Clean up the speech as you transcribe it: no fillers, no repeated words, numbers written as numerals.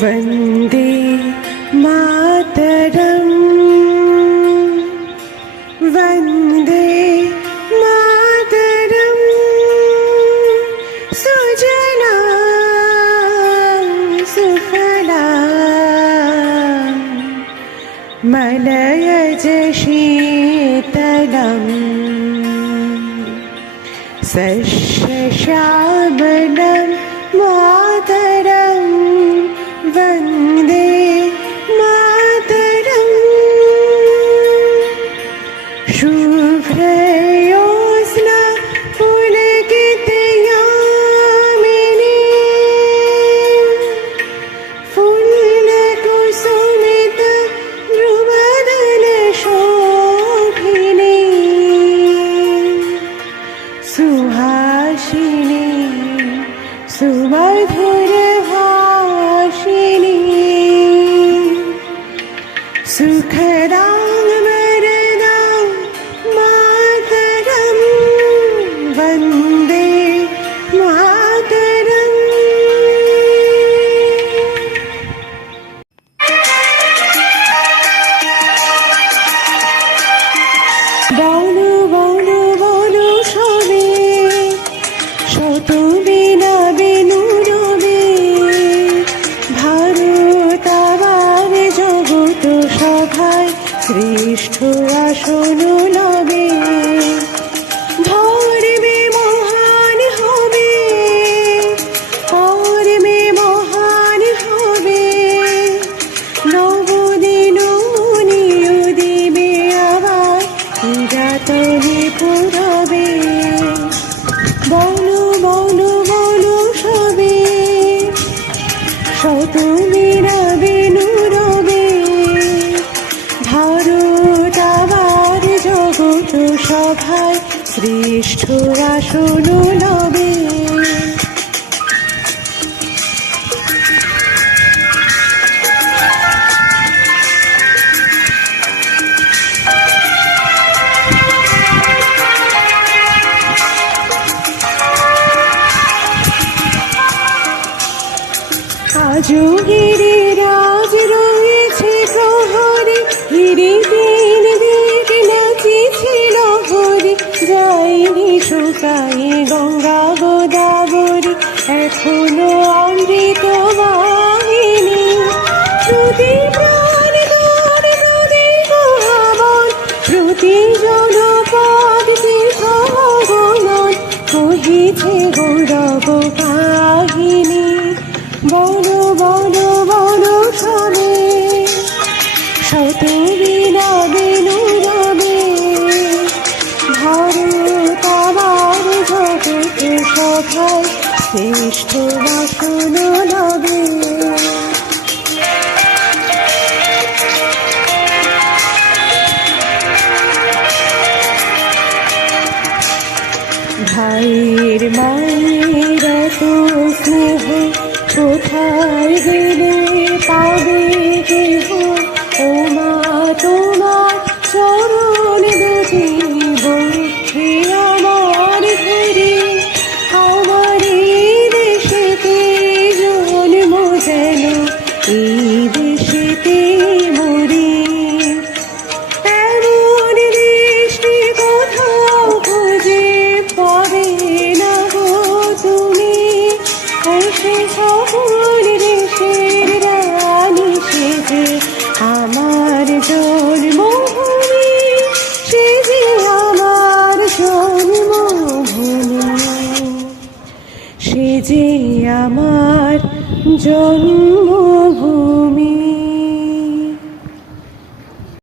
वन्दे मातरम् वन्दे मातरम् सुजला सुफला मलयज शीतलम् सस्यश्यामलं मातरम् वन्दे मातरम् शुभ्रयोत्स्ना पुलकितयामिनी फुल्लकुसुमित द्रुमदलशोभिनी सुहासिनी सुमधुरभाषिणी सुखदां वरदां मातरं वन्दे मातरम्। বলো বলো বলো সবে শত বিনা বেনু রবে ভারত আবার জগত সভায় শ্রেষ্ঠ আসন লবে ধর্মে মহান হবে কর্মে মহান হবে নবদিন মুনিও দিবে আবার যাতনে পুরবে বলো বলো বলো সবে শত মীরা বেনু রবে ভারত আবার জগত সভায় শ্রেষ্ঠ আসন লবে আজও গিরিরাজ রয়েছে প্রহরে গিরি দিন দিক নাচিছিল হরি যায়নি শুকাই গঙ্গা গোদাবরী এখনো অমৃত বাহিনী শ্রুতি প্রাণ দর নদী মহাবন প্রতি জনপদ তীর্থ গমন কহিছে গৌরব কাহিনী বলো বলো বলো সবে শত বিনা বেনু রবে ভারত আবার জগত সভায় শ্রেষ্ঠ আসন লবে ভাইয়ের মায়ের এত স্নেহ কোথায় গেলে পাবে কেহ ও মা তোমার চরণ দুটি বক্ষে আমার ঘরে আমার এই দেশেতে জন্ম যেন এই দেশেতে মরি এমন দৃষ্টি কোথাও খুঁজে পাবে না গো তুমি সে সকল দেশের রানী সেজে আমার জন্মভূমি সে যে আমার জন্মভূমি সে যে আমার জন্মভূমি।